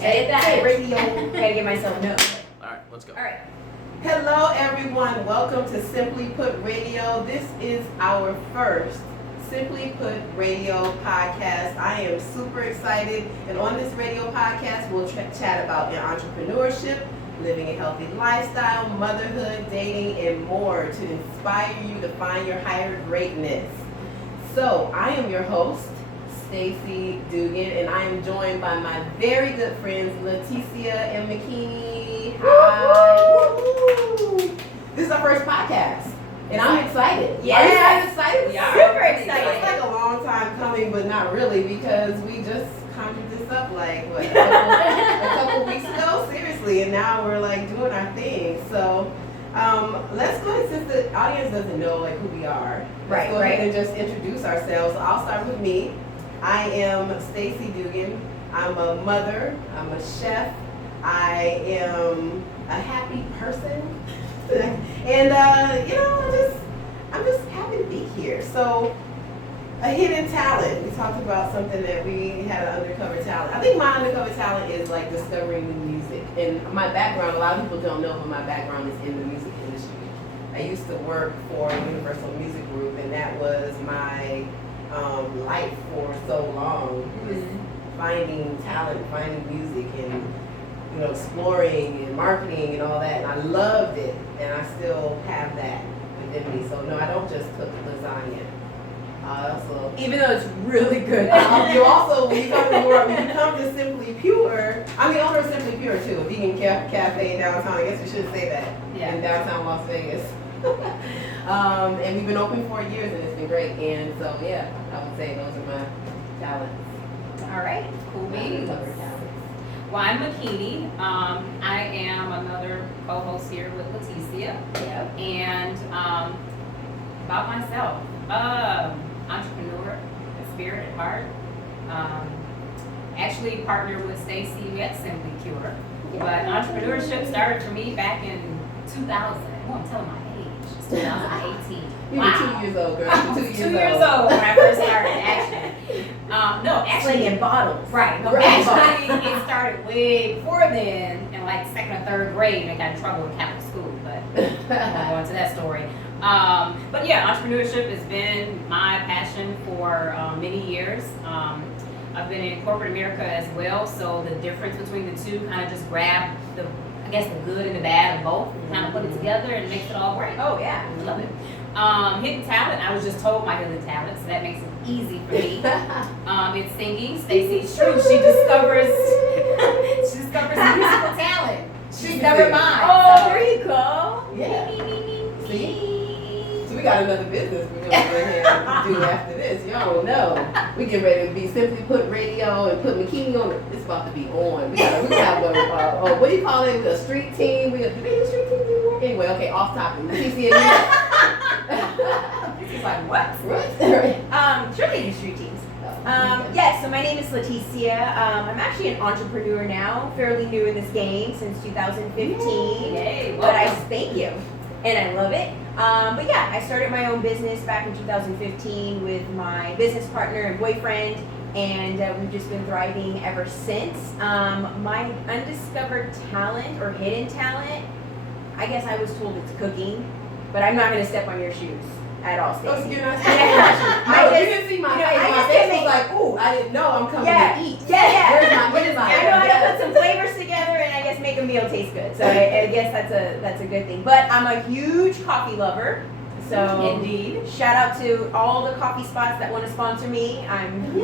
Edit that. Radio. Gotta give myself a note. All right, let's go. All right. Hello everyone, welcome to Simply Put Radio. This is our first Simply Put Radio podcast. I am super excited, and on this radio podcast we'll chat about entrepreneurship, living a healthy lifestyle, motherhood, dating, and more to inspire you to find your higher greatness. So I am your host, Stacey Dugan, and I am joined by my very good friends Leticia and Makini. Hi. This is our first podcast, and I'm excited. Yeah, Are you guys excited? Yeah, super excited. It's like a long time coming, but not really, because we just conjured this up like what, a couple weeks ago, seriously, and now we're like doing our thing. So let's go ahead, since the audience doesn't know like who we are. Let's go ahead and just introduce ourselves. I'll start with me. I am Stacey Dugan. I'm a mother. I'm a chef. I am a happy person, and I'm just happy to be here. So, a hidden talent. We talked about something that we had an undercover talent. I think my undercover talent is like discovering new music. And my background, a lot of people don't know, but my background is in the music industry. I used to work for Universal Music Group, and that was my life for so long. Just finding talent, finding music, and exploring and marketing and all that. And I loved it, and I still have that within me. So no, I don't just cook lasagna. Even though it's really good. You also, when you come to Simply Pure, I'm the owner of Simply Pure too, a vegan cafe in downtown. I guess we should say that. Yeah. In downtown Las Vegas. And we've been open for years, and it's been great. And so yeah, I would say those are my talents. All right. Cool beans. Well, I'm Makini. I am another co-host here with Leticia. Yep. And about myself, entrepreneur, spirit at heart. Actually partnered with Stacey at Simply Pure. Yeah. But entrepreneurship started for me back in 2000. Oh, I'm telling my age. It's 2018. You were 2 years old, girl. I was 2 years old when I first started, actually. No, actually. Slinging bottles. Right. No, actually, it started way before then, in like second or third grade, and I got in trouble in Catholic school, but I won't go into that story. But yeah, entrepreneurship has been my passion for many years. I've been in corporate America as well, so the difference between the two kind of just grab the good and the bad of both, and kind of put it together and makes it all great. Oh yeah, I love it. Hidden talent, I was just told my hidden talent, so that makes it easy for me. It's singing. Stacey's true. She discovers musical talent. She discovered mine. Oh, So. there you go. Yeah. See? So we got another business we're gonna go ahead and do after this. Y'all know. We get ready to be Simply Put Radio and put Makini on it. It's about to be on. We have a what do you call it? A street team. Do they do a street team anymore? Anyway, okay, off topic. Leticia, It's like what? right? Sure they do street teams. Yes, so my name is Leticia. I'm actually an entrepreneur now, fairly new in this game since 2015. Yay, But I welcome. thank you, and I love it. But yeah, I started my own business back in 2015 with my business partner and boyfriend, and we've just been thriving ever since. My undiscovered talent or hidden talent, I guess I was told it's cooking, but I'm not going to step on your shoes at all, Stacey. Oh, you're not I you just- didn't see my you know, face. I My just face didn't was like, ooh, I didn't know I'm coming Yeah. to eat. Yeah. Where's my I know how to put some flavors together and I guess make a meal taste good. So I guess that's a good thing. But I'm a huge coffee lover. So Indeed. shout out to all the coffee spots that want to sponsor me.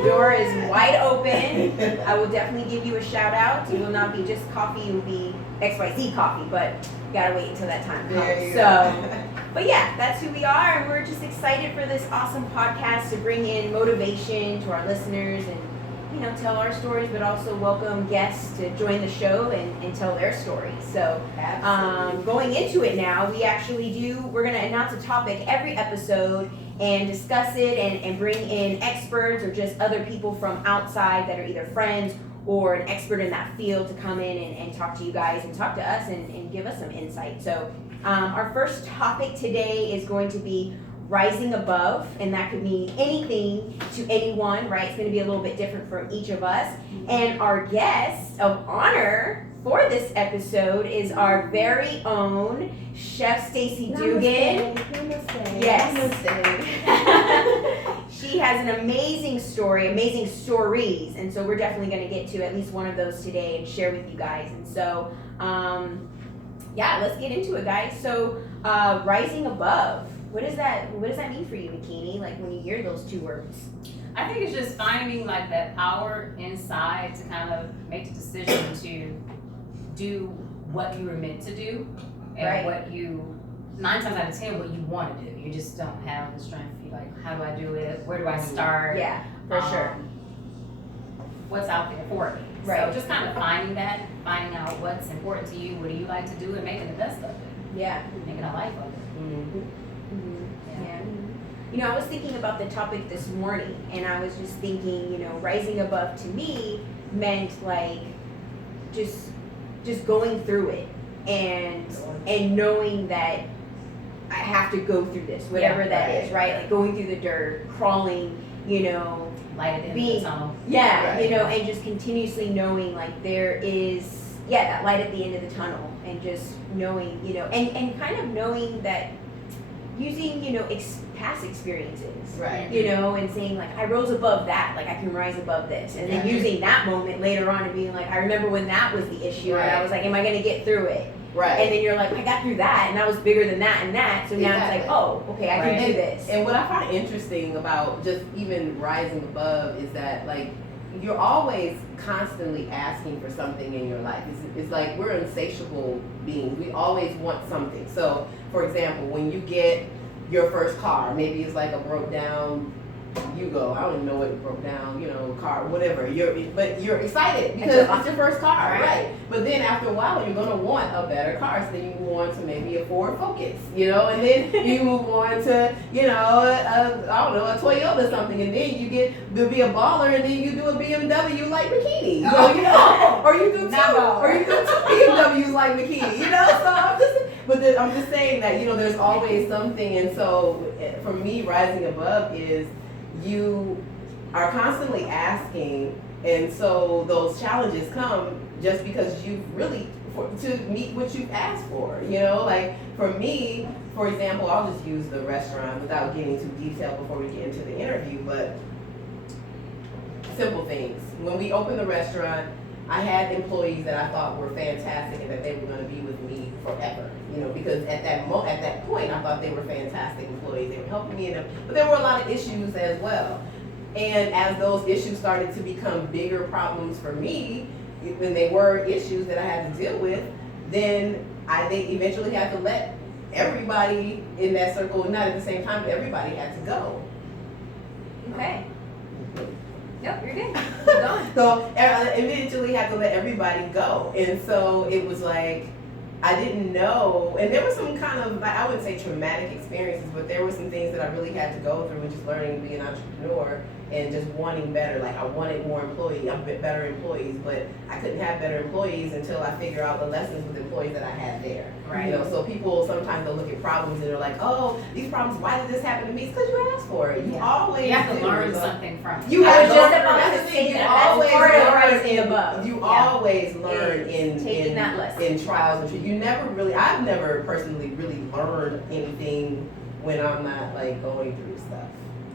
Door is wide open. I will definitely give you a shout out. It will not be just coffee, it will be XYZ coffee, but you gotta wait until that time There comes. you So but yeah, that's who we are, and we're just excited for this awesome podcast to bring in motivation to our listeners and tell our stories, but also welcome guests to join the show and tell their stories. So going into it now, we're going to announce a topic every episode and discuss it and bring in experts or just other people from outside that are either friends or an expert in that field to come in and talk to you guys and talk to us and give us some insight. So our first topic today is going to be rising above, and that could mean anything to anyone, right? It's going to be a little bit different from each of us. And our guest of honor for this episode is our very own Chef Stacey Dugan. Namaste. Yes. Namaste. She has an amazing story, amazing stories, and so we're definitely going to get to at least one of those today and share with you guys. And so, yeah, let's get into it, guys. So, rising above. What does that mean for you, Makini? Like when you hear those two words? I think it's just finding like that power inside to kind of make the decision to do what you were meant to do, and Right. what you 9 times out of 10 what you want to do. You just don't have the strength. You're like, how do I do it? Where do I start? Yeah, for sure. What's out there for me? Right. So just kind of finding out what's important to you. What do you like to do, and making the best of it. Yeah. Making a life of it. Yeah. You know, I was thinking about the topic this morning, and I was just thinking, you know, rising above to me meant like just going through it and knowing that I have to go through this, whatever that is, right? Like going through the dirt, crawling, you know, Light at the end of the tunnel. yeah, Right. you know, and just continuously knowing like there is, that light at the end of the tunnel, and just knowing, you know, and kind of knowing that using, you know, past experiences, Right. you know, and saying like, I rose above that, like I can rise above this, and then Yeah. using that moment later on and being like, I remember when that was the issue, and I Right. was like, am I gonna get through it? Right. And then you're like, I got through that, and that was bigger than that and that, so now Exactly. it's like, oh, okay, I can Right. do this. And what I find interesting about just even rising above is that like you're always constantly asking for something in your life. It's like we're insatiable beings. We always want something. So, for example, when you get your first car, maybe it's like a broke down Yugo. I don't even know what broke down, you know, car, whatever. But you're excited because it's your first car, right? But then after a while, you're gonna want a better car. So then you move on to maybe a Ford Focus, you know, and then you move on to, you know, I don't know, a Toyota or something, and then you get to be a baller, and then you do a BMW like Makini, so, you know, or you do two BMWs like Makini, you know. So I'm just saying that, you know, there's always something, and so for me, rising above is you are constantly asking, and so those challenges come just because you really to meet what you've asked for, you know. Like for me, for example, I'll just use the restaurant without getting too detailed before we get into the interview, but simple things. When we opened the restaurant, I had employees that I thought were fantastic and that they were going to be with me forever, you know, because at that point, I thought they were fantastic employees. They were helping me, but there were a lot of issues as well. And as those issues started to become bigger problems for me, when they were issues that I had to deal with, then they eventually had to let everybody in that circle, not at the same time, but everybody had to go. Okay. Nope, you're good. Keep going. So I eventually had to let everybody go. And so it was like, I didn't know, and there was some kind of, like, I wouldn't say traumatic experiences, but there were some things that I really had to go through, and just learning to be an entrepreneur and just wanting better. Like I wanted more better employees, but I couldn't have better employees until I figure out the lessons with employees that I had there. Right. You know, so people sometimes they'll look at problems and they're like, oh, these problems, why did this happen to me? It's because you asked for it. You always You have to do. learn something from it. You I have was just to about learn. to That's the say thing. You that. always That's part of learn rising above. You Yeah. always learn Is taking that lesson. in trials and tribulations. You never really. I've never personally really learned anything when I'm not like going through stuff.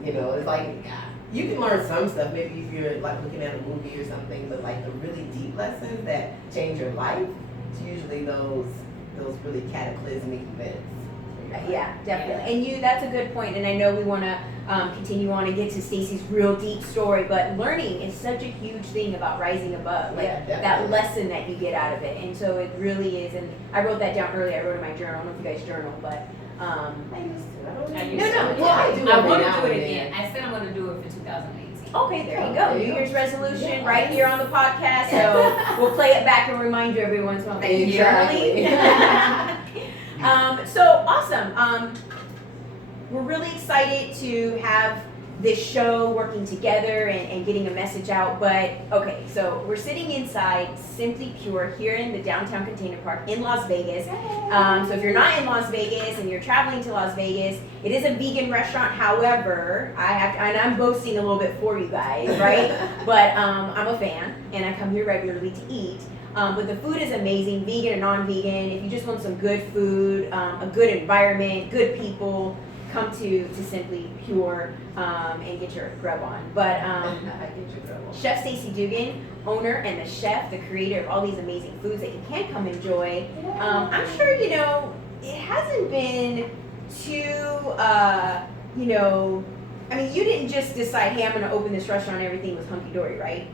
You know, it's like you can learn some stuff maybe if you're like looking at a movie or something, but like the really deep lessons that change your life, it's usually those really cataclysmic events. Yeah, definitely. And that's a good point. And I know we want to continue on and get to Stacey's real deep story, but learning is such a huge thing about rising above, like Yeah, that definitely. lesson that you get out of it. And so it really is. And I wrote that down earlier. I wrote in my journal. I don't know if you guys journal, but I used to. I don't know. I used No, to. no, Well, I do I every want to now do it and again. then. I said I'm going to do it for 2018. okay, there you go. There you New go. Year's resolution Yeah. right here on the podcast. So we'll play it back and remind you every once in a while that you Exactly. journaling. So awesome. We're really excited to have this show, working together and getting a message out. But okay, so we're sitting inside Simply Pure here in the downtown Container Park in Las Vegas. So if you're not in Las Vegas and you're traveling to Las Vegas, it is a vegan restaurant. However, and I'm boasting a little bit for you guys, right? But I'm a fan and I come here regularly to eat. But the food is amazing, vegan and non-vegan. If you just want some good food, a good environment, good people, come to Simply Pure and get your grub on. But Chef Stacey Dugan, owner and the chef, the creator of all these amazing foods that you can come enjoy. I'm sure you know it hasn't been too I mean, you didn't just decide, hey, I'm going to open this restaurant and everything was hunky-dory, right?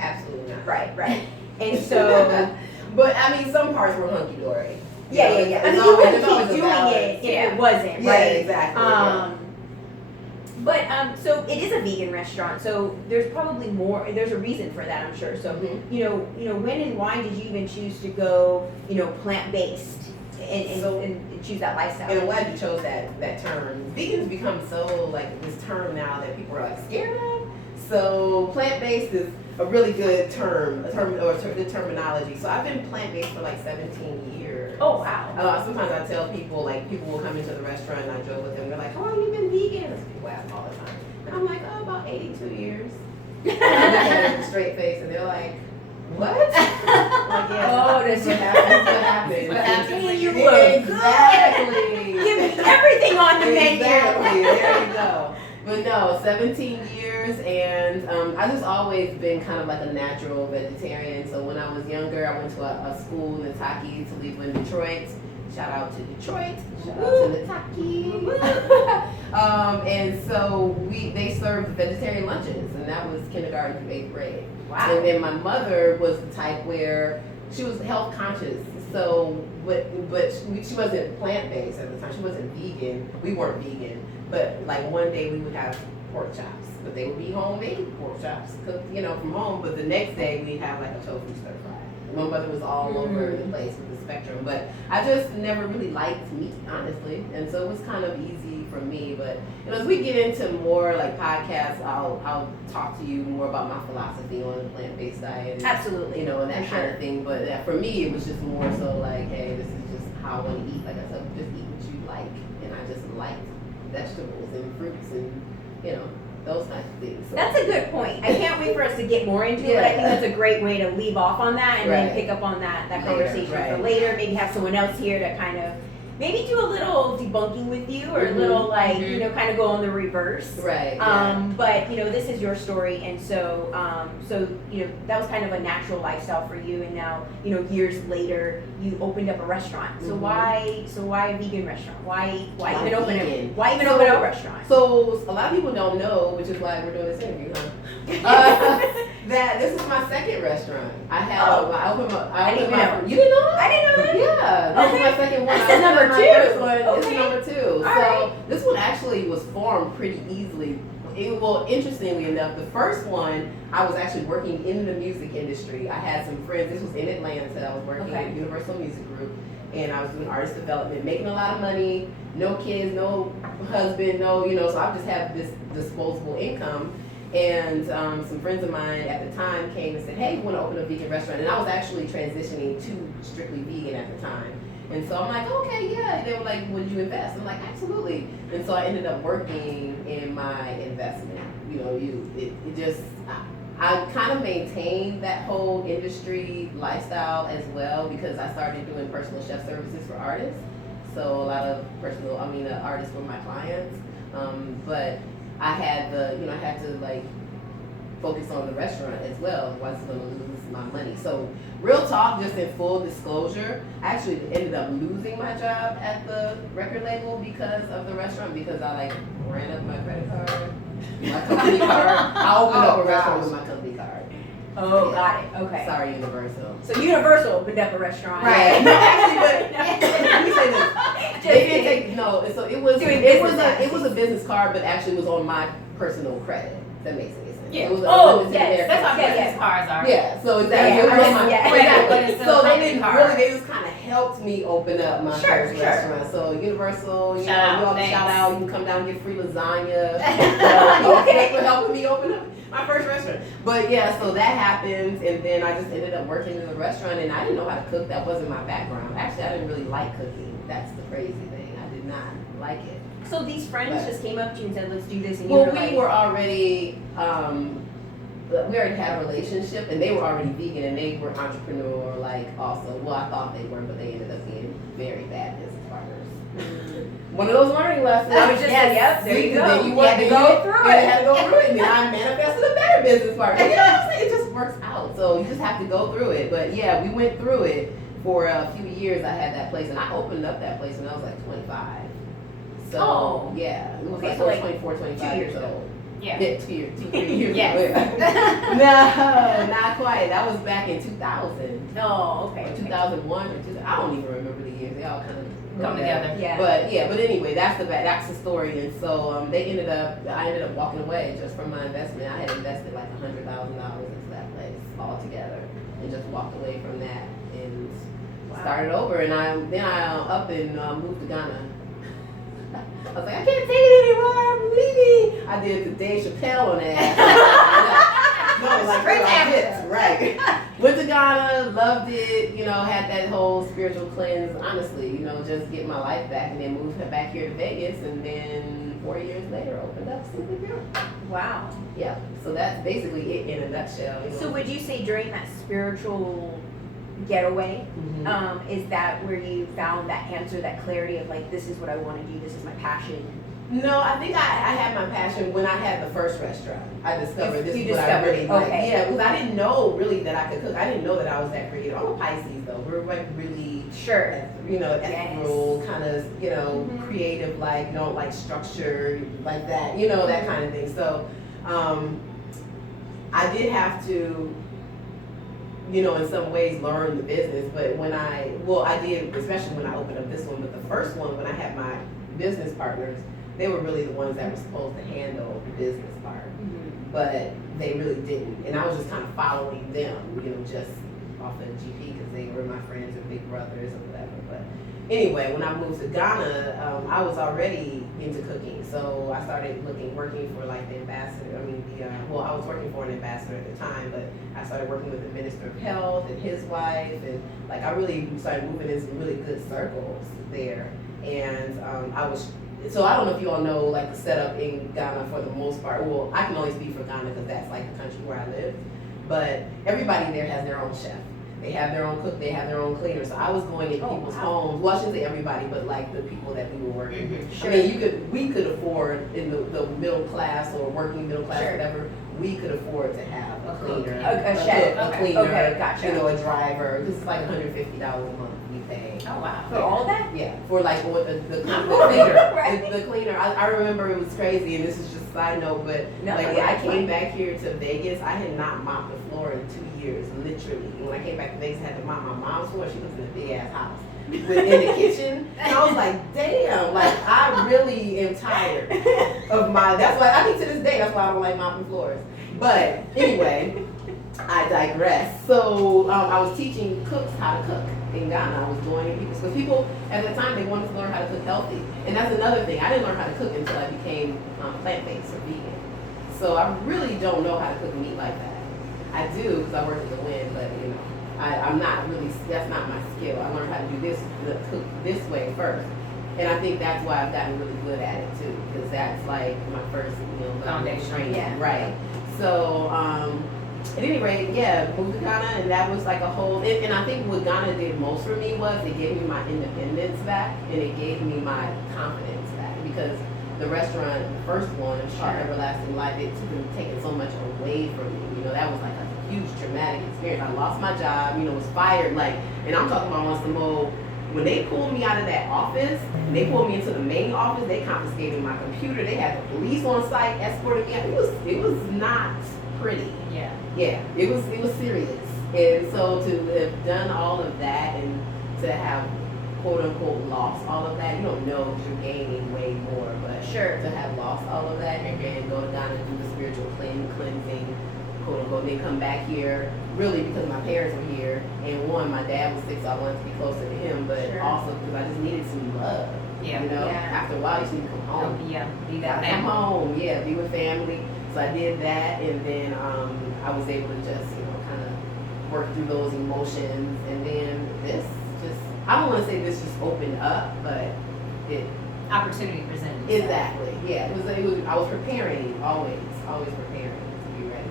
Absolutely not. Right. And so... But, I mean, some parts were hunky-dory. Yeah. I mean, you wouldn't keep doing it if it wasn't, yeah, right? Exactly. But, so it is a vegan restaurant, so there's probably more, there's a reason for that, I'm sure. So, you know, when and why did you even choose to go, plant-based and choose that lifestyle? And I'm glad you chose that term. Vegans become so, like, this term now that people are, like, scared of. So plant-based is a really good term or good terminology. So I've been plant-based for, like, 17 years. Oh, wow. Sometimes I tell people, like, people will come into the restaurant and I joke with them. They're like, how long have you been vegan? That's people ask all the time. And I'm like, about 82 years. And I look at them straight face and they're like, what? Like, yeah, that's what happens. What happens when you look Exactly. Give me everything on the menu. Exactly. There you go. But no, 17 years, and I just always been kind of like a natural vegetarian. So when I was younger, I went to a school in Nataki, Toledo in Detroit. Shout out to Detroit. Shout out to Nataki. And so they served vegetarian lunches, and that was kindergarten through 8th grade. Wow. And then my mother was the type where she was health conscious. So, but she wasn't plant-based at the time. She wasn't vegan. We weren't vegan. But like one day we would have pork chops, but they would be homemade pork chops cooked, from home. But the next day we'd have like a tofu stir fry. My mother was all over the place with the spectrum, but I just never really liked meat, honestly, and so it was kind of easy for me. But as we get into more like podcasts, I'll talk to you more about my philosophy on the plant-based diet. And, Absolutely, and that kind of thing. But for me, it was just more so like, hey, this is just how I want to eat. Like I said, just eat what you like, and I just liked vegetables and fruits and those kinds of things. So. That's a good point. I can't wait for us to get more into it. I think that's a great way to leave off on that and then pick up on that conversation for later. Maybe have someone else here to kind of maybe do a little debunking with you or a little kind of go on the reverse. Right. But this is your story, and so that was kind of a natural lifestyle for you, and now years later you opened up a restaurant. So why a vegan restaurant? Why even open a restaurant? So a lot of people don't know, which is why we're doing this interview, huh? That this is my second restaurant. I opened you didn't know that? I didn't know that. Yeah, this is my second one. This is number two. This is number two. Right. This one actually was formed pretty easily. Interestingly enough, the first one, I was actually working in the music industry. I had some friends. This was in Atlanta. I was working at Universal Music Group, and I was doing artist development, making a lot of money, no kids, no husband, so I just have this disposable income. And some friends of mine at the time came and said, hey, we want to open a vegan restaurant. And I was actually transitioning to strictly vegan at the time. And so I'm like, okay, yeah. And they were like, would you invest? I'm like, absolutely. And so I ended up working in my investment. I kind of maintained that whole industry lifestyle as well because I started doing personal chef services for artists. So a lot of artists were my clients. But I had to like focus on the restaurant as well. I wasn't going to lose my money. So real talk, just in full disclosure, I actually ended up losing my job at the record label because of the restaurant because I ran up my credit card, my company card. I opened up a restaurant with my company card. Oh, got it. Okay. Sorry, Universal. So Universal opened up a restaurant. Right. No, actually, but let me say this. They didn't take So it was a business card, but actually was on my personal credit. If that makes any sense. Yeah. It was a Oh, limited yes. American That's how express. business cards are. Yeah, so exactly. Yeah, It was I my- yeah. exactly. So they Limited didn't card. really, they just kind of helped me open up my Sure, first sure. restaurant. So Universal, you Shout know, out, you all thanks. shout out, you can come down and get free lasagna. Okay. For helping me open up my first restaurant. But yeah, so that happened, and then I just ended up working in the restaurant, and I didn't know how to cook. That wasn't my background. Actually, I didn't really like cooking. That's the crazy thing. I did not like it. So these friends But- just came up to you and said, let's do this, and you Well, were we like, were already, we already had a relationship, and they were already vegan, and they were entrepreneur, like, also. Well, I thought they were, but they ended up being very bad business partners. One of those learning lessons. I was just Yes. yep, there you go. Then You had to go through I it. had to go through it, and then I manifested a better business partner. You know what I'm saying? It just works out. So you just have to go through it. But yeah, we went through it for a few years. I had that place, and I opened up that place when I was like 25. So Oh. yeah, it was Okay, like, so like 24, 25 2 years years old. Yeah. Yeah, 2 years, 3 years Yes. ago. No, not quite. That was back in 2000. oh, okay. Or 2001 or 2000. I don't even remember the years. They all kind of Come together. Yeah. But anyway, that's the story. And so I ended up walking away just from my investment. I had invested like $100,000 into that place altogether, and just walked away from that and started over. And then I up and moved to Ghana. I was like, I can't take it anymore. I'm leaving. I did the Dave Chappelle on that. No, like Straight to this, right? Went to Ghana, loved it. You know, had that whole spiritual cleanse. Honestly, you know, just get my life back, and then moved back here to Vegas, and then 4 years later, opened up Simply Pure. Wow. Yeah. So that's basically it in a nutshell. You know? So would you say during that spiritual getaway, Mhm. is that where you found that answer, that clarity of like, this is what I want to do, this is my passion? No, I think I had my passion when I had the first restaurant. I discovered this You is what I discovered really it, like. okay. Yeah, because I didn't know really that I could cook. I didn't know that I was that creative. I'm a Pisces though. We're like really, Sure. you know, Yes. ethereal, kind of, you know, Mhm. creative, like, you know, like structure, like that, you know, that kind of thing. So, I did have to, you know, in some ways learn the business, but I did, especially when I opened up this one, but the first one, when I had my business partners, they were really the ones that were supposed to handle the business part, but they really didn't, and I was just kind of following them, you know, just off of GP, because they were my friends or big brothers or whatever, but anyway, when I moved to Ghana, I was already into cooking, so I started working for like the ambassador, I was working for an ambassador at the time, but I started working with the Minister of Health and his wife, and like I really started moving in some really good circles there, and so I don't know if you all know like the setup in Ghana for the most part. Well, I can only speak for Ghana because that's like the country where I live, but everybody there has their own chef. They have their own cook, they have their own cleaner. So I was going in people's homes. Well, I shouldn't say everybody, but like the people that we were working with. Sure. I mean, we could afford in the middle class or working middle class, Sure. whatever, we could afford to have a cleaner, A chef. cook, a Okay. cleaner, Okay, gotcha. you know, a driver. This is like $150 a month we pay. Oh wow. For all that? Yeah, for like what the cleaner. Right. The cleaner. I remember it was crazy, and this is just a side note, but No, like when yeah, I it's came fine. back here to Vegas, I had not mopped the floor in 2 years, literally. And when I came back to Vegas, I had to mop my mom's floor. She lives in a big ass house in the kitchen, and I was like, damn, like I really am tired of that's why I think to this day that's why I don't like mopping floors. But anyway, I digress. So I was teaching cooks how to cook in Ghana. I was going to because people at the time they wanted to learn how to cook healthy, and that's another thing. I didn't learn how to cook until I became plant-based or vegan. So I really don't know how to cook meat like that. I do because I work at the Wind, but you know, I'm not really. That's not my skill. I learned how to do cook this way first, and I think that's why I've gotten really good at it too, because that's like my first, you know, Foundation. training. Yeah. Right. So at any rate, yeah, moved to Ghana, and that was like a whole. And I think what Ghana did most for me was it gave me my independence back, and it gave me my confidence back, because the restaurant, the first one, Sharp Everlasting Life, it took taken so much away from me. You know, that was like a huge traumatic experience. I lost my job, you know, was fired, like, and I'm talking about on some old. When they pulled me out of that office, and they pulled me into the main office, they confiscated my computer. They had the police on site escorting me out. It was not pretty. Yeah. Yeah, it was serious. And so to have done all of that and to have quote unquote lost all of that. You don't know that you're gaining way more, but Sure. to have lost all of that and then go down and do the spiritual cleansing, quote unquote, and then come back here really because my parents were here, and one, my dad was sick, so I wanted to be closer to him, but Sure. also because I just needed some love. Yeah. You know, Yeah. after a while, you just need to come home. Yeah, be that Come family. home, yeah, be with family. So I did that, and then I was able to just, kind of work through those emotions, and then this just, I don't want to say this just opened up, but it, Opportunity presented itself. exactly, yeah, it was, I was preparing, always preparing to be ready.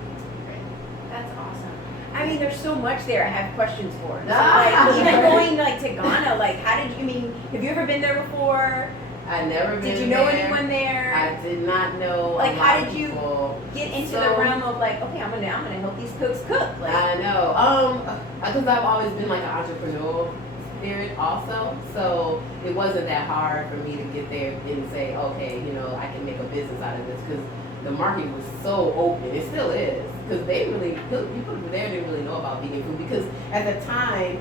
That's awesome. I mean, there's so much there I have questions for. So, Ah. like, even going like to Ghana, like, how did you? I mean, have you ever been there before? I never been Did you know there. anyone there? I did not know. Like, a how lot of did you people. Get into So- the realm of like, okay, I'm gonna help these cooks cook. Like, I know. Because I've always been like an entrepreneurial spirit also, so it wasn't that hard for me to get there and say, okay, I can make a business out of this, because the market was so open. It still is, because people there didn't really know about vegan food, because at the time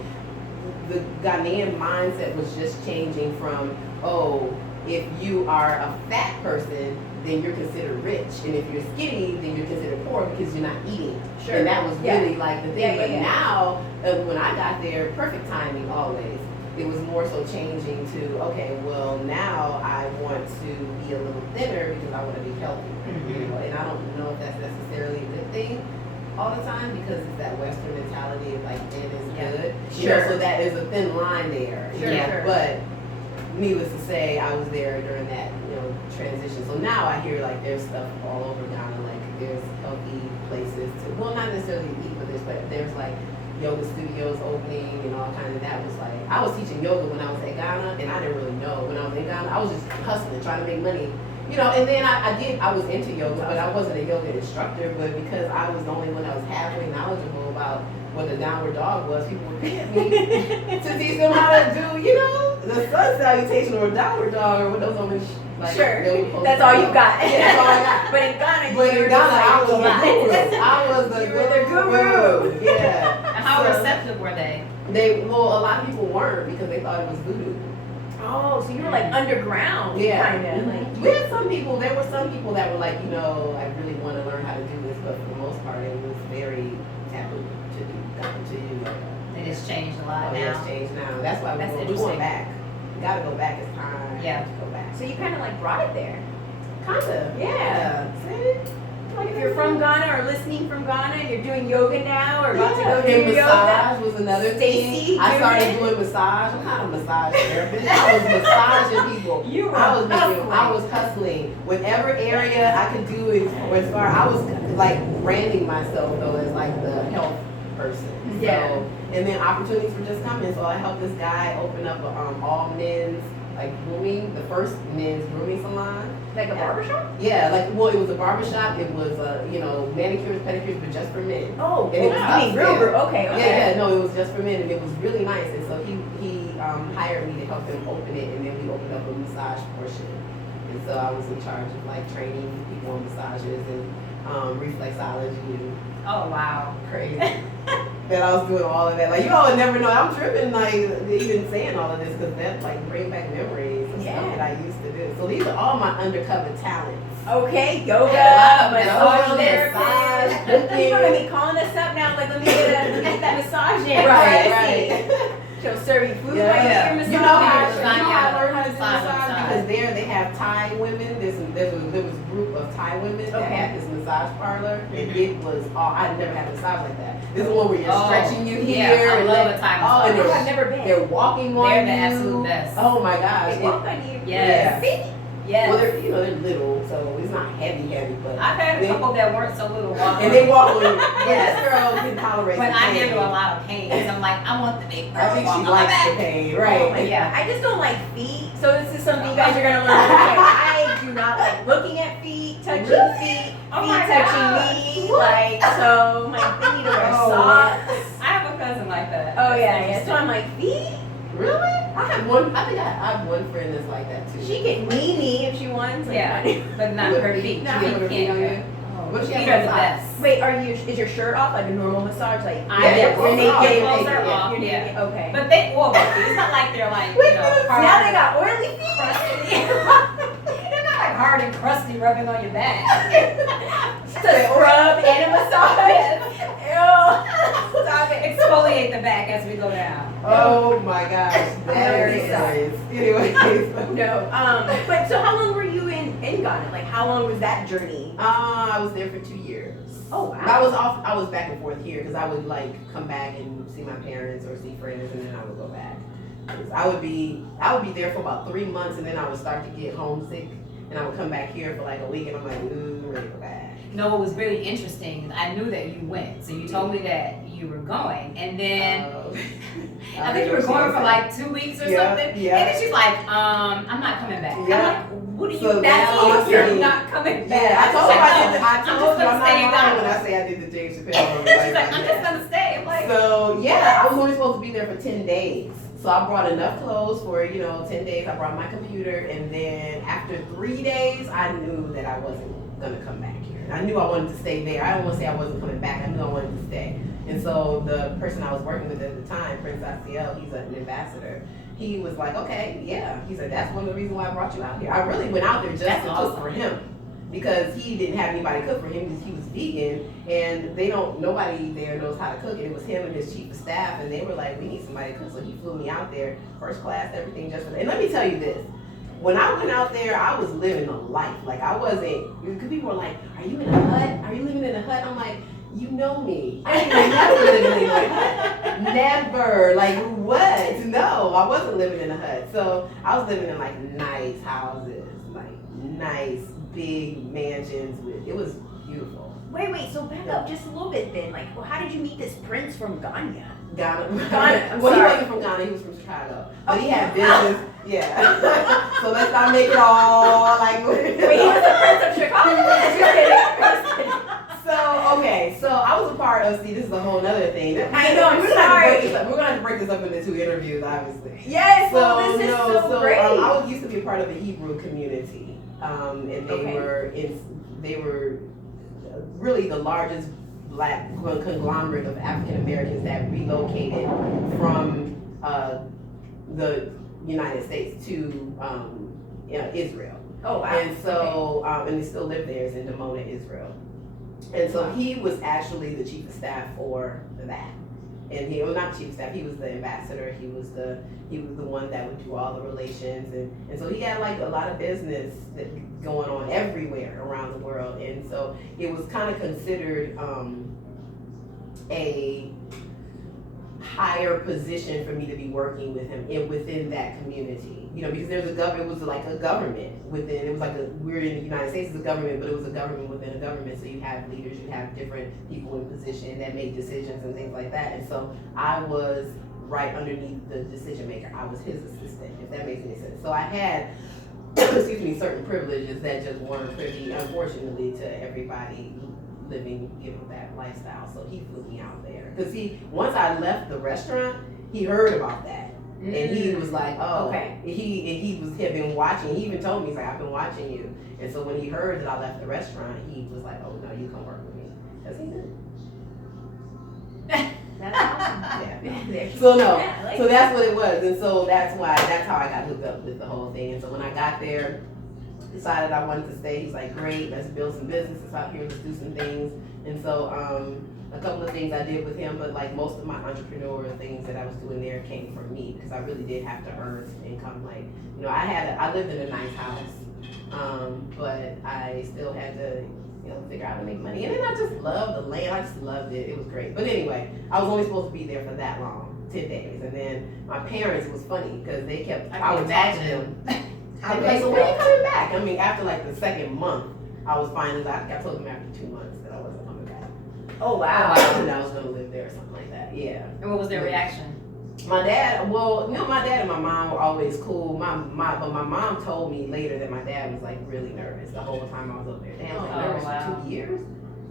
the Ghanaian mindset was just changing from, oh, if you are a fat person, then you're considered rich, and if you're skinny, then you're considered poor because you're not eating. Sure. And that was Yeah. really like the thing. Yeah, But yeah. now, when I got there, perfect timing always. It was more so changing to, okay, well, now I want to be a little thinner because I want to be healthy. And I don't know if that's necessarily a good thing all the time, because it's that Western mentality of like thin is good. Sure. So that is a thin line there. Sure, Yeah. sure. But needless to say, I was there during that transition. So now I hear like there's stuff all over Ghana, like there's healthy places to, well, not necessarily eat, but there's like yoga studios opening and all kinds of. That was like, I was teaching yoga when I was at Ghana, and I didn't really know when I was in Ghana. I was just hustling, trying to make money. And then I was into yoga, but I wasn't a yoga instructor. But because I was the only one that was halfway knowledgeable about what the downward dog was, people were paying me to teach them how to do, the sun salutation or downward dog or what those only sure, yoga poses. that's all you got. Yeah, that's all I got. But in Ghana, But you were in just Ghana, like, I was the yeah. guru. I was the You were the guru. Yeah. And how So receptive were they? a lot of people weren't, because they thought it was voodoo. Oh, so you were like underground, Yeah. kind of. Like, We had some people, there were some people that were like, I really want to learn how to do this, but for the most part, it was very taboo to do yoga. It has changed a lot Oh, yeah, now. it's changed now. That's why That's we're interesting. going back. We gotta go back. It's time Yeah. to go back. so you kind of like brought it there. Kinda. Yeah. See? Like if you're from Ghana or listening from Ghana and you're doing yoga now or about to go do And yoga. massage was another Stacey thing. I started doing it? doing massage. I'm not a massage therapist. I was massaging people. You were I was hustling. Whatever area I could do as far, I was like branding myself though as like the health person. Yeah. So, and then opportunities were just coming. So I helped this guy open up a all men's grooming, the first men's grooming salon. Like a barbershop? Yeah, it was a barbershop. It was manicures, pedicures, but just for men. Oh, And it was I mean, real, upstairs. okay, okay. Yeah, no, it was just for men, and it was really nice. And so he hired me to help him open it, and then we opened up a massage portion. And so I was in charge of training people on massages and reflexology and Oh, wow. crazy. That I was doing all of that. Like, you all would never know. I'm tripping, even saying all of this, because that bring back memories of stuff that I used to do. So these are all my undercover talents. Okay, yoga, Yeah, massage yoga, therapist. massage, People are gonna be calling us up now, like, let me get that massage in. Right. She'll serve you food Yeah. while you get your massage. You know how I Massage, learned how to do massage, massage? massage. Because there they have Thai women. There was a group of Thai women that Okay. had this massage parlor, and it was I never had a massage like that. This is one where you're stretching you yeah, here. I and love then- a Thai Oh, and massage. I've never been. they're walking on They're you. the absolute best. Oh my gosh. They walk on you. Yes. Yeah. Yes. Well, they're little, so it's not heavy, but I've had a couple that weren't so little walking. and they walk on you. Yes. This girl can tolerate. But the I pain. handle a lot of pain. So I'm like, I want the big girl I think walk she on my likes back. the pain, Oh my right? God. I just don't like feet, so this is something you guys are gonna learn. Okay, I do not like looking at feet, touching Really? feet, Oh feet my touching gosh. me. Like, so my they need to wear Oh, socks. I have a cousin like that. Oh That's yeah, yeah. So interesting. I'm like, feet? Really? I have one. I think I have one friend that's like that too. She can knee me if she wants. Like, Yeah, but not her feet. She Her get feet her feet on can't. you? Oh But she Feet has are the massage. best. Wait, is your shirt off like a normal massage? Like Yeah, you're naked. clothes are You're off, naked. Okay. But they oil my feet. It's not like they're like, Wait, you know, hard. Now they got oily feet. They're not like hard and crusty rubbing on your back. It's a scrub and a massage. Ew. Stop it. Exfoliate the back as we go down. Oh my gosh, that is Hilarious. hilarious. Anyways. No. But so how long were you in Ghana? Like how long was that journey? I was there for 2 years. Oh wow. I was back and forth here because I would like come back and see my parents or see friends, and then I would go back. 'Cause I would be there for about 3 months, and then I would start to get homesick, and I would come back here for like a week, and I'm like, ooh, I'm ready to go back. No, what was really interesting, I knew that you went. So you told me that you were going. And then I think you were going for like 2 weeks or something. Yeah. And then she's like, I'm not coming back. Yeah. I'm like, what do you So that's now awesome. You're I'm not coming back. Yeah, I told She's her like, I did. "No, I I'm told just you I'm gonna not stay in lying Ghana." when I say I did the James Chappelle. She's like, I'm just gonna stay. I'm like, So yeah, I was only supposed to be there for 10 days. So I brought enough clothes for 10 days. I brought my computer, and then after 3 days, I knew that I wasn't gonna come back here. I knew I wanted to stay there. I don't want to say I wasn't coming back. I knew I wanted to stay. And so the person I was working with at the time, Prince Asiel, he's an ambassador. He was like, okay, yeah. He said that's one of the reasons why I brought you out here. I really went out there just That's to awesome. cook for him. Because he didn't have anybody cook for him because he was vegan, and nobody there knows how to cook, and it was him and his chief of staff, and they were like, we need somebody to cook, so he flew me out there, first class, everything just for that. And let me tell you this, when I went out there, I was living a life, like I wasn't, because people were like, are you in a hut? Are you living in a hut? I'm like, you know me, I ain't never living in a hut, never, like what? No, I wasn't living in a hut, so I was living in like nice houses, like nice, big mansions it was beautiful. Wait, so back up just a little bit then. Like, well, how did you meet this prince from Ghana? Ghana. I'm Well, sorry. he wasn't from Ghana, he was from Chicago. But he had business, yeah. So let's not make it all like Wait, he was the prince of Chicago? Just kidding. So I was a part of, see, this is a whole nother thing. I know, I'm We're gonna have to sorry. break this up. We're gonna have to break this up into 2 interviews, obviously. Yes, well, this is so great. I used to be a part of the Hebrew community, and Okay. they were really the largest black conglomerate of African Americans that relocated from the United States to Israel. Oh, wow. And so, and they still live there, is in Dimona, Israel. And so he was actually the chief of staff for that. And he was not chief of staff, he was the ambassador, he was the one that would do all the relations, and so he had like a lot of business going on everywhere around the world. And so it was kind of considered a higher position for me to be working with him within that community, because it was like a government within, it was like we're in the United States, it's a government, but it was a government within a government, so you have leaders, you have different people in position that make decisions and things like that. And so I was right underneath the decision maker. I was his assistant, if that makes any sense. So I had certain privileges that just weren't privy, unfortunately, to everybody living, that lifestyle. So he flew me out there. Because once I left the restaurant, he heard about that. And he was like, oh, Okay. He had been watching. He even told me, he's like, I've been watching you. And so when he heard that I left the restaurant, he was like, oh, no, you come work with me. Because he did. That's awesome. Yeah. So no, Yeah, I like so it. that's what it was, and so that's how I got hooked up with the whole thing. And so when I got there, decided I wanted to stay. He's like, great, let's build some businesses out here, let's do some things. And so a couple of things I did with him, but like most of my entrepreneurial things that I was doing there came from me, because I really did have to earn some income. Like, I lived in a nice house, but I still had to figure out how to make money. And then I just loved the land. I just loved it. It was great. But anyway, I was only supposed to be there for that long, 10 days. And then my parents, was funny because they kept, I would talk to them. I'd be like, so when are you coming back? I mean, after like the second month, I was fine. I told them after 2 months that I wasn't coming back. Oh, wow. And I was going to live there or something like that. Yeah. And what was their reaction? My dad, my dad and my mom were always cool. But my mom told me later that my dad was like really nervous the whole time I was up there. Damn, like nervous wow. for 2 years.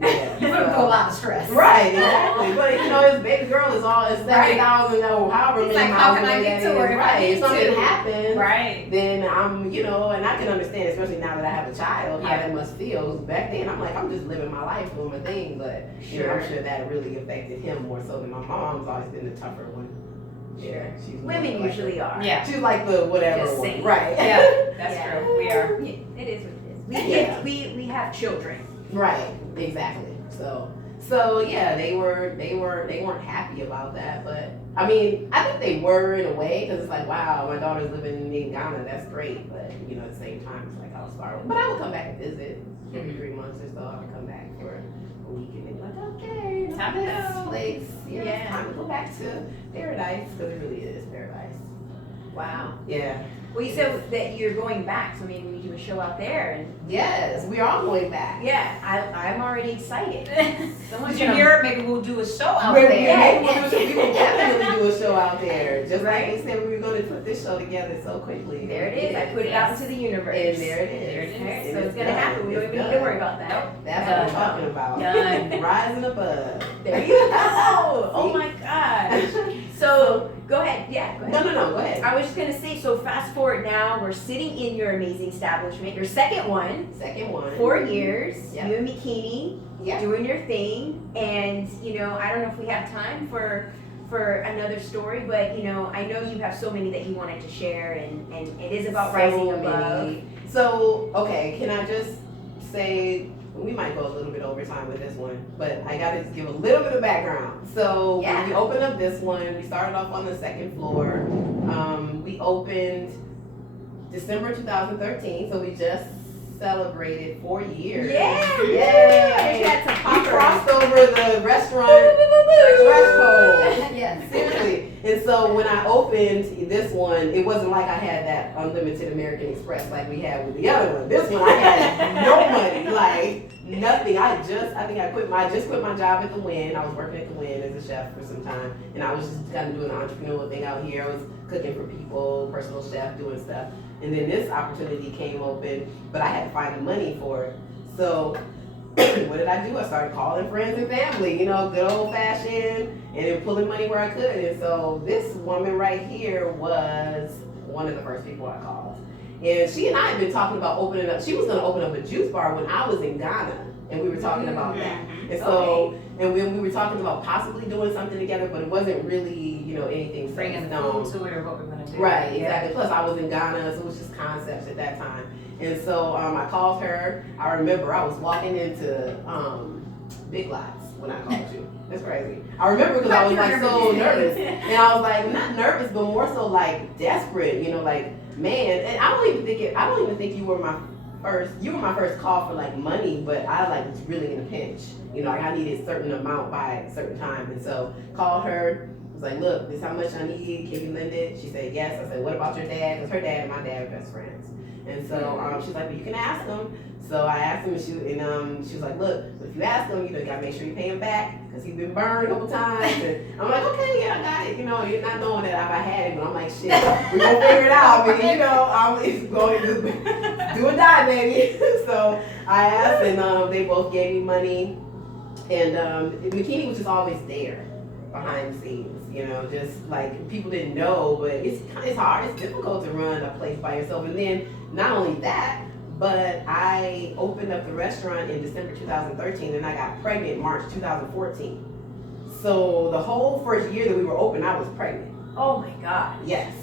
Yeah. You put him through a lot of stress. Right, exactly. But you know, his baby girl is all 7,000 or however He's many like, how miles can I away get that to her is. if I Right. need If something to? happens, Right. then I'm, you know, and I can understand, especially now that I have a child, how Yeah. that must feel. Back then, I'm like, I'm just living my life, doing my thing, but you know, I'm sure that really affected him more so than my mom's always been the tougher one. Yeah, she's Women like usually are. Yeah. She's like the whatever Just one, saying. right? Yeah, that's Yeah. true. We are. Yeah, it is what it is. Yeah. We have children. Right, exactly. So yeah, they weren't happy about that, but I mean, I think they were in a way because it's like, wow, my daughter's living in Ghana, that's great, but you know, at the same time, it's like I was far away. But I would come back and visit every 3 months or so. I would come back for a week and then be like, okay, Time to this go. place, yeah, Yeah. it's time to go back to paradise because it really is paradise. Wow. Yeah. Well, you said that you're going back, so maybe we do a show out there, and Yes, we are going back. yeah, I'm already excited. Someone's Did you gonna- hear? Maybe we'll do a show out We there. will definitely do a show out there. Just Right? like we said, we were going to put this show together so quickly. There it is. I put it out into the universe. And there it is. There it is. Alright, And so it's gonna done. happen. We don't It's even need done. to worry about that. Nope. That's what I'm Done. talking about. Done. Rising above. There you go. Oh my gosh. So go ahead. Yeah, go ahead. No, go ahead. I was just gonna say, so fast forward now, we're sitting in your amazing establishment, your second one, Second one. 4 years, Yeah. you and Makini Yeah. doing your thing, and you know, I don't know if we have time for another story, but you know, I know you have so many that you wanted to share, and it is about rising above. many. So, okay, can I just say, we might go a little bit over time with this one, but I gotta just give a little bit of background. So, Yeah. when we opened up this one, we started off on the second floor. We opened December 2013, so we just celebrated 4 years. Yeah, Yay! We had some We poppers. crossed over the restaurant threshold. Yes. Seriously. And so when I opened this one, it wasn't like I had that unlimited American Express like we had with the other one. This one I had no money, like nothing. I just quit my job at the Wynn. I was working at the Wynn as a chef for some time, and I was just kind of doing the entrepreneurial thing out here. I was cooking for people, personal chef, doing stuff. And then this opportunity came open, but I had to find the money for it. So what did I do? I started calling friends and family, you know, good old fashioned, and then pulling money where I could. And so this woman right here was one of the first people I called. And she and I had been talking about opening up, she was gonna open up a juice bar when I was in Ghana. And we were talking about that. And so, and when we were talking about possibly doing something together, but it wasn't really, you know, anything set Bringing in the stone. food to it or what we're gonna do. Right, Yeah. exactly. Plus, I was in Ghana, so it was just concepts at that time. And so I called her. I remember I was walking into Big Lots when I called you. That's crazy. I remember because I was like so nervous, and I was like not nervous, but more so like desperate. You know, like man. And I don't even think you were my first. You were my first call for like money, but I like was really in a pinch. You know, like I needed a certain amount by a certain time, and so called her. Was like, look, this is how much I need. Can you lend it? She said yes. I said, what about your dad? Because her dad and my dad are best friends. And so she's like, well, you can ask him. So I asked him, and she was like, look, if you ask him, you know, you gotta make sure you pay him back because he's been burned a couple times. And I'm like, okay, yeah, I got it. You know, you're not knowing that if I had it, but I'm like, shit, we're gonna figure it out. I mean, you know, it's going to do or die, baby. So I asked, and they both gave me money. And Makini was just always there behind the scenes. You know, just like people didn't know, but it's hard. It's difficult to run a place by yourself. And then not only that, but I opened up the restaurant in December 2013, and I got pregnant March 2014. So the whole first year that we were open, I was pregnant. Oh my God. Yes.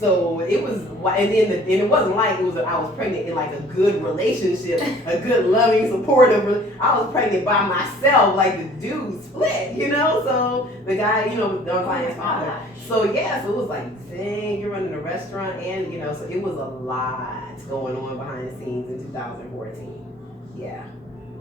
So it was, and it wasn't like I was pregnant in like a good relationship, a good loving, supportive. I was pregnant by myself, like the dude split, you know. So the guy, you know, the client's father. So yeah, so it was like, dang, you're running a restaurant, and you know, so it was a lot going on behind the scenes in 2014. Yeah.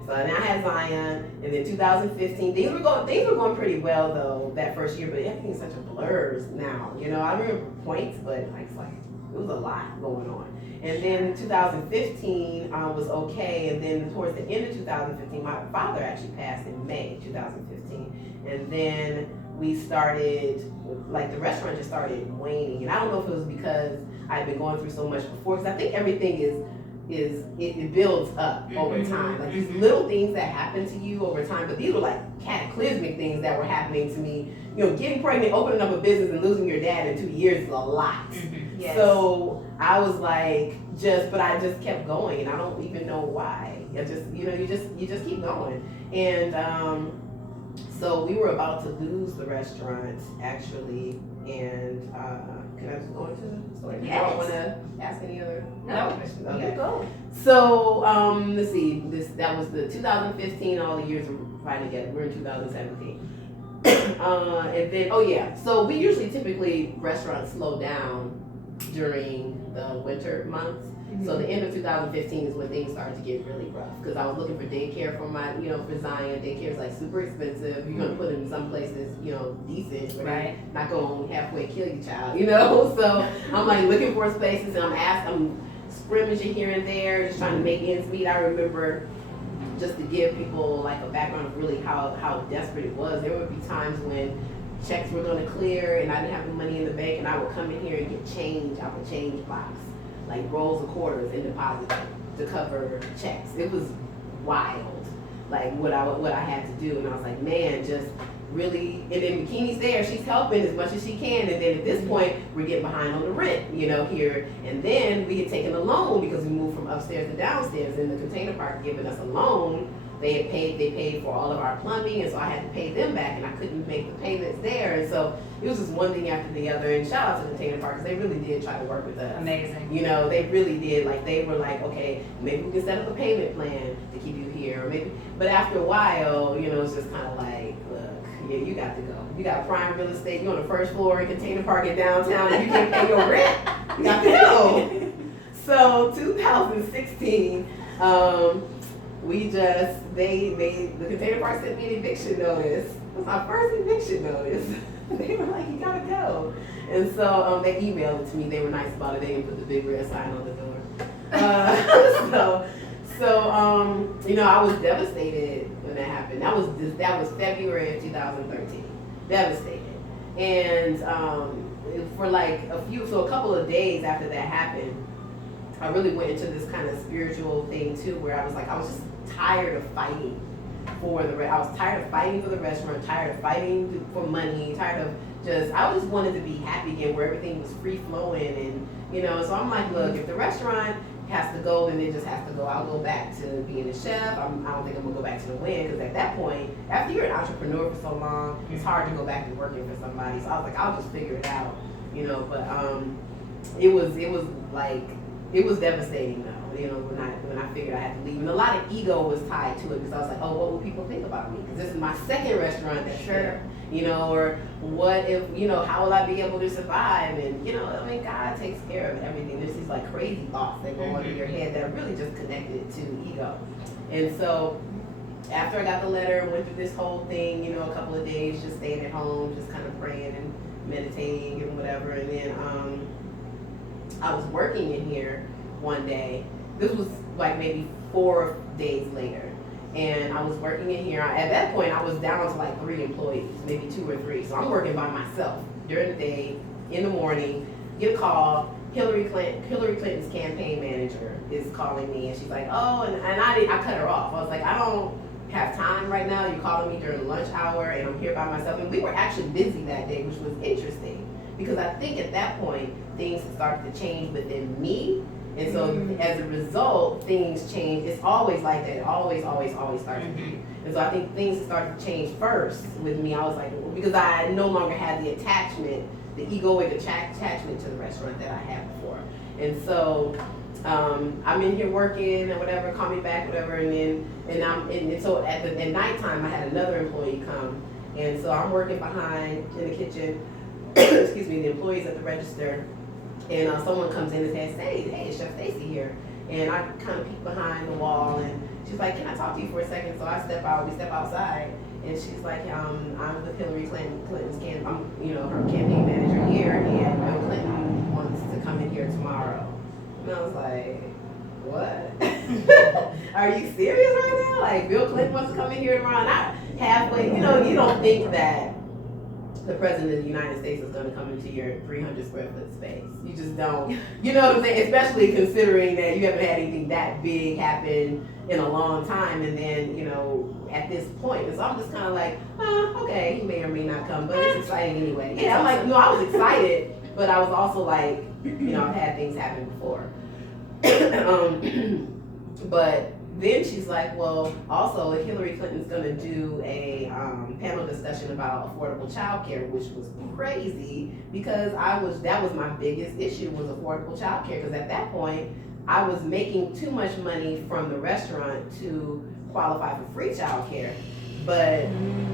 So then I had Zion, and then 2015, things were going pretty well though that first year, but everything's such a blur now. You know, I remember points, but like it's like it was a lot going on. And then 2015 was okay, and then towards the end of 2015, my father actually passed in May 2015, and then we started, like the restaurant just started waning, and I don't know if it was because I'd been going through so much before, because I think everything is it builds up over time. Like these little things that happen to you over time, but these were like cataclysmic things that were happening to me. You know, getting pregnant, opening up a business, and losing your dad in 2 years is a lot. Yes. So I was like, but I just kept going, and I don't even know why. I just, you just keep going. And so we were about to lose the restaurant actually, and can I just go into the story? Yes. I don't want to ask any other questions. You Okay. go. So let's see. That was the 2015. All the years were right together. We're in 2017. And then so we typically restaurants slow down during the winter months. So the end of 2015 is when things started to get really rough because I was looking for daycare for my, for Zion. Daycare is like super expensive. You're gonna put him in some places, decent, but Right. not gonna halfway kill your child, So I'm like looking for spaces and I'm scrimmaging here and there, just trying to make ends meet. I remember, just to give people like a background of really how desperate it was, there would be times when checks were gonna clear and I didn't have the money in the bank and I would come in here and get change out the change box, like rolls of quarters and deposit them to cover checks. It was wild, like what I had to do, and I was like, man, just really. And then Makini's there, she's helping as much as she can, and then at this point we're getting behind on the rent, here. And then we had taken a loan because we moved from upstairs to downstairs, and the container park giving us a loan. They paid for all of our plumbing, and so I had to pay them back, and I couldn't make the payments there. And so it was just one thing after the other. And shout out to the Container Park, because they really did try to work with us. Amazing. They really did. Like, they were like, okay, maybe we can set up a payment plan to keep you here, or maybe. But after a while, it's just kind of like, look, yeah, you got to go. You got prime real estate. You're on the first floor in Container Park in downtown, and you can't pay your rent. You got to go. So 2016. The Container Park sent me an eviction notice. It was my first eviction notice. They were like, you gotta go. And so they emailed it to me. They were nice about it. They didn't put the big red sign on the door. I was devastated when that happened. That was February of 2013. Devastated. And for like a couple of days after that happened, I really went into this kind of spiritual thing too, where I was just tired of fighting I was tired of fighting for the restaurant, tired of fighting for money, tired of I just wanted to be happy again, where everything was free flowing, and so I'm like, look, if the restaurant has to go, then it just has to go. I'll go back to being a chef. I don't think I'm gonna go back to the win, because at that point, after you're an entrepreneur for so long, it's hard to go back to working for somebody. So I was like, I'll just figure it out, but it was devastating though, when I figured I had to leave. And a lot of ego was tied to it, because I was like, oh, what will people think about me? Because this is my second restaurant that's there, or what if, how will I be able to survive? And, God takes care of everything. There's these like crazy thoughts that go on in your head that are really just connected to ego. And so after I got the letter, went through this whole thing, a couple of days, just staying at home, just kind of praying and meditating and whatever. And then, I was working in here one day. This was like maybe 4 days later. And I was working in here. At that point, I was down to like 3 employees, maybe 2 or 3. So I'm working by myself during the day, in the morning, get a call. Hillary Clinton's campaign manager is calling me, and she's like, oh, and I cut her off. I was like, I don't have time right now. You're calling me during lunch hour, and I'm here by myself. And we were actually busy that day, which was interesting, because I think at that point, things started to change within me. And so as a result, things change. It's always like that. It always starts with me. And so I think things started to change first with me. I was like, because I no longer had the attachment, the egoic attachment to the restaurant that I had before. And so I'm in here working and whatever, call me back, whatever, and so at nighttime I had another employee come, and so I'm working behind in the kitchen. Excuse me, the employees at the register, and someone comes in and says, hey, it's Chef Stacey here. And I kind of peek behind the wall, and she's like, can I talk to you for a second? So I step out, we step outside, and she's like, I'm with Hillary Clinton's her campaign manager here, and Bill Clinton wants to come in here tomorrow. And I was like, what? Are you serious right now? Like, Bill Clinton wants to come in here tomorrow? Not halfway, you don't think that the president of the United States is going to come into your 300 square foot space. You just don't, you know what I'm saying? Especially considering that you haven't had anything that big happen in a long time, and then, you know, at this point. And so I'm just kind of like, okay, he may or may not come, but it's exciting anyway. Yeah, I'm like, no, I was excited, but I was also like, you know, I've had things happen before. But then she's like, well, also Hillary Clinton's gonna do a panel discussion about affordable childcare, which was crazy because that was my biggest issue was affordable childcare, because at that point I was making too much money from the restaurant to qualify for free childcare, but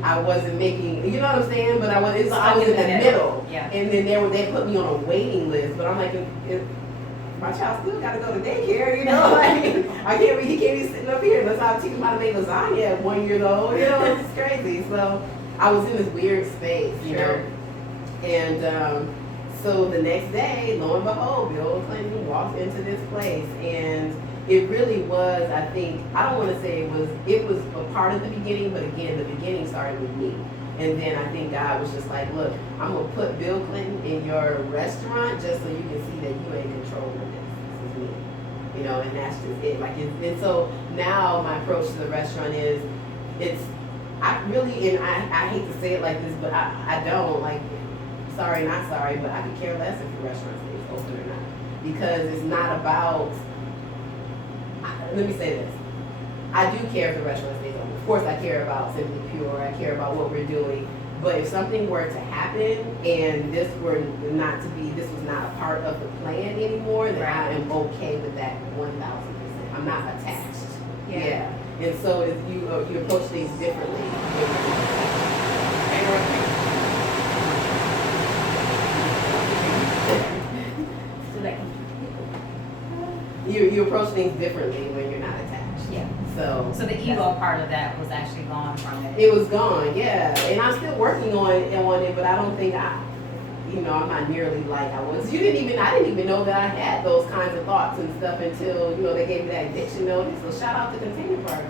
I wasn't making, you know what I'm saying? But I was in the middle, yeah. And then they put me on a waiting list, but I'm like, if my child still got to go to daycare, you know, like he can't be sitting up here unless I teach him how to make lasagna at 1 year old, you know, it's crazy. So I was in this weird space, you know, and so the next day, lo and behold, Bill Clinton walks into this place, and it really was, I think, I don't want to say it was a part of the beginning, but again, the beginning started with me. And then I think God was just like, look, I'm going to put Bill Clinton in your restaurant just so you can see that you ain't controlling this. This is me. You know, and that's just it. Like, and so now my approach to the restaurant is, I really, and I hate to say it like this, but I don't, like, sorry, not sorry, but I could care less if the restaurant stays open or not. Because it's not about, let me say this. I do care if the restaurant stays open. Of course, I care about Simply Pure. I care about what we're doing. But if something were to happen and this was not a part of the plan anymore, then I am okay with that 1,000%. I'm not attached. Yeah. And so if you approach things differently. You approach things differently when you're not attached. Yeah. So the ego part of that was actually gone from it. It was gone, yeah. And I'm still working on it, but I don't think I'm not nearly like I was. I didn't even know that I had those kinds of thoughts and stuff until, they gave me that addiction notice. So shout out to Container Park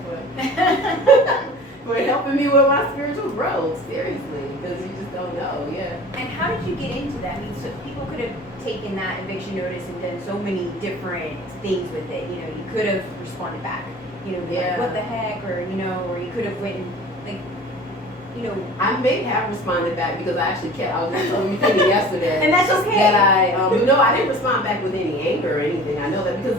for helping me with my spiritual growth, seriously, because you just don't know, yeah. And how did you get into that? I mean, so people could have taken that eviction notice and done so many different things with it. You could have responded back, like, what the heck, or you could have went and, like, I may have responded back because I actually I was just telling Makini yesterday. And that's okay. That I didn't respond back with any anger or anything. I know that because,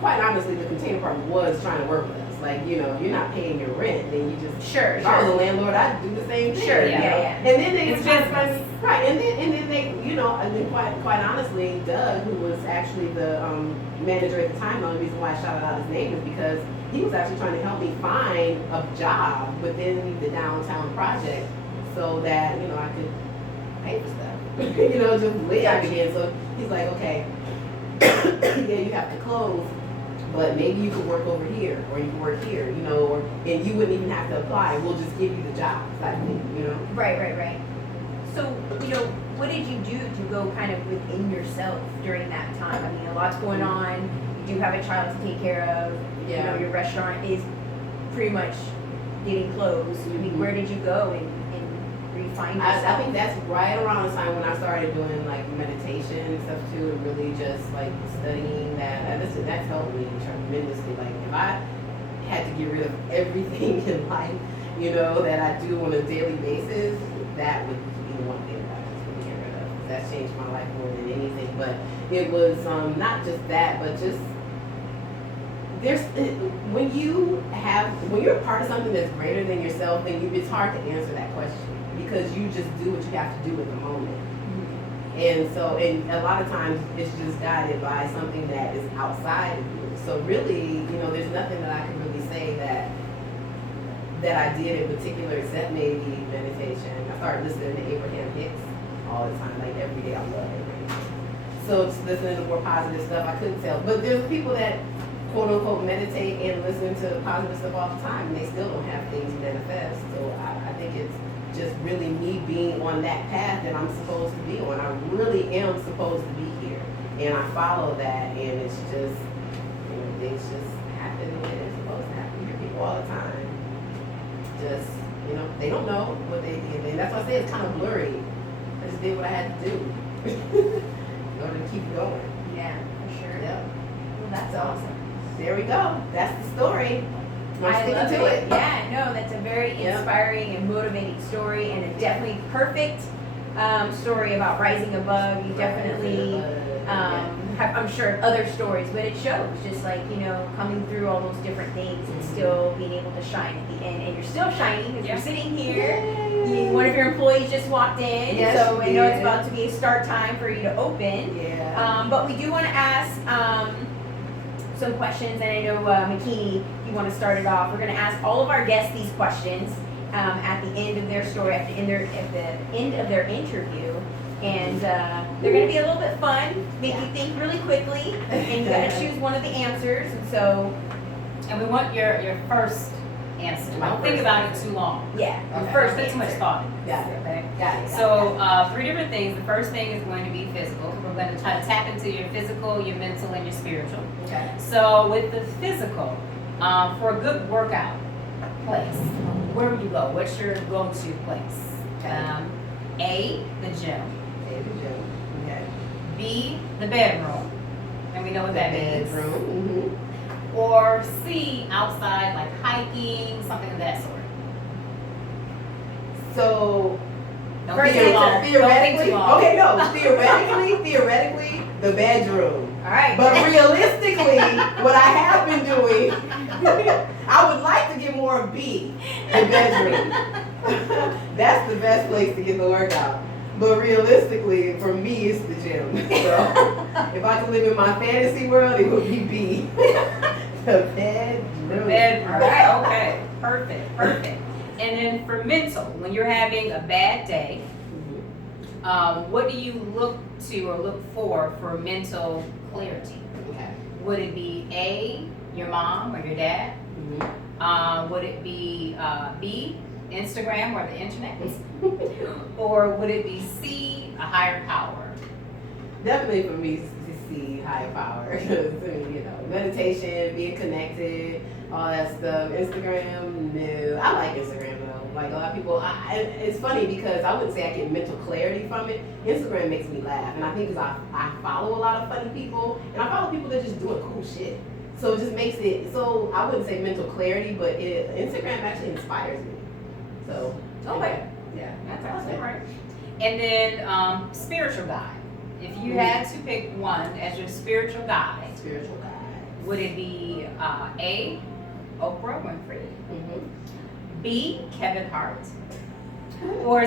quite honestly, the Container Park was trying to work with us. Like, you're not paying your rent, then you just if I was a landlord, I'd do the same thing. Sure, yeah. And then they right, and then they, and then quite honestly, Doug, who was actually the manager at the time, the only reason why I shouted out his name is because he was actually trying to help me find a job within the downtown project so that, I could pay for stuff, just live again. So he's like, okay, yeah, you have to close, but maybe you could work over here, or you can work here, and you wouldn't even have to apply. We'll just give you the job, type thing, Right. So, what did you do to go kind of within yourself during that time? I mean, a lot's going on. You do have a child to take care of. Yeah. Your restaurant is pretty much getting closed. I mean, where did you go and refine yourself? I think that's right around the time when I started doing like meditation and stuff too, and really just like studying that. And that's helped me tremendously. Like if I had to get rid of everything in life, that I do on a daily basis, that would be one thing that I just would get rid of. That's changed my life more than anything. But it was not just that, but just when you're a part of something that's greater than yourself, then it's hard to answer that question because you just do what you have to do at the moment. And so, and a lot of times it's just guided by something that is outside of you. So really, there's nothing that I can really say that I did in particular except maybe meditation. I started listening to Abraham Hicks all the time, like every day. I love Abraham. So just listening to more positive stuff, I couldn't tell. But there's people that quote unquote meditate and listen to positive stuff all the time, and they still don't have things manifest. So I think it's just really me being on that path that I'm supposed to be on. I really am supposed to be here, and I follow that, and it's just, things just happen the way they're supposed to happen. You hear people all the time, just, they don't know what they did, and that's why I say it's kind of blurry. just did what I had to do in order to keep going. Yeah, for sure. Yep. Well, that's So, awesome. There we go. That's the story. I'm I sticking love to it. Yeah, no, that's a very Yep. inspiring and motivating story, and a definitely perfect story about rising above. You definitely I'm sure other stories, but it shows just like, you know, coming through all those different things and still being able to shine at the end. And you're still shining because you're sitting here. One of your employees just walked in, Yes, so I know it's about to be a start time for you to open. Yeah. But we do want to ask some questions, and I know Makini, you want to start it off. We're going to ask all of our guests these questions at the end of their story, at the end of their interview. And they're going to be a little bit fun, make you think really quickly, and you got to choose one of the answers. And so, And we want your first answer. Don't think about it too long. yeah, your Okay. first Put too much answer. thought. Got it. Okay. Got it. So 3 different things. The first thing is going to be physical. We're going to try to tap into your physical, your mental, and your spiritual. Okay. So with the physical, for a good workout place, where would you go? What's your go-to place? Okay. A, the gym. Okay. B, the bedroom. And we know what that means. Bedroom. Or C, outside, like hiking, something of that sort. So Don't First think too long. answer. Don't think too long. okay, no, theoretically, the bedroom. All right. But realistically, what I have been doing, I would like to get more of B, the bedroom. That's the best place to get the workout. But realistically, for me, it's the gym. So if I could live in my fantasy world, it would be B. The bedroom. The bedroom. All right, okay. Perfect, perfect. And then for mental, when you're having a bad day, what do you look to or look for mental clarity? Okay. Would it be A, your mom or your dad? Would it be B, Instagram or the internet? Or would it be C, a higher power? Definitely for me to see higher power. Because, you know, meditation, being connected, all that stuff. Instagram, no. I like Instagram though. Like a lot of people, it's funny because I wouldn't say I get mental clarity from it. Instagram makes me laugh. And I think because I follow a lot of funny people. And I follow people that just doing cool shit. So it just makes it, so I wouldn't say mental clarity, but Instagram actually inspires me. So, Okay. Yeah. That's awesome, right? And then spiritual guide. If you had to pick one as your spiritual guide, Spiritual guide. would it be A, Oprah Winfrey, B, Kevin Hart, or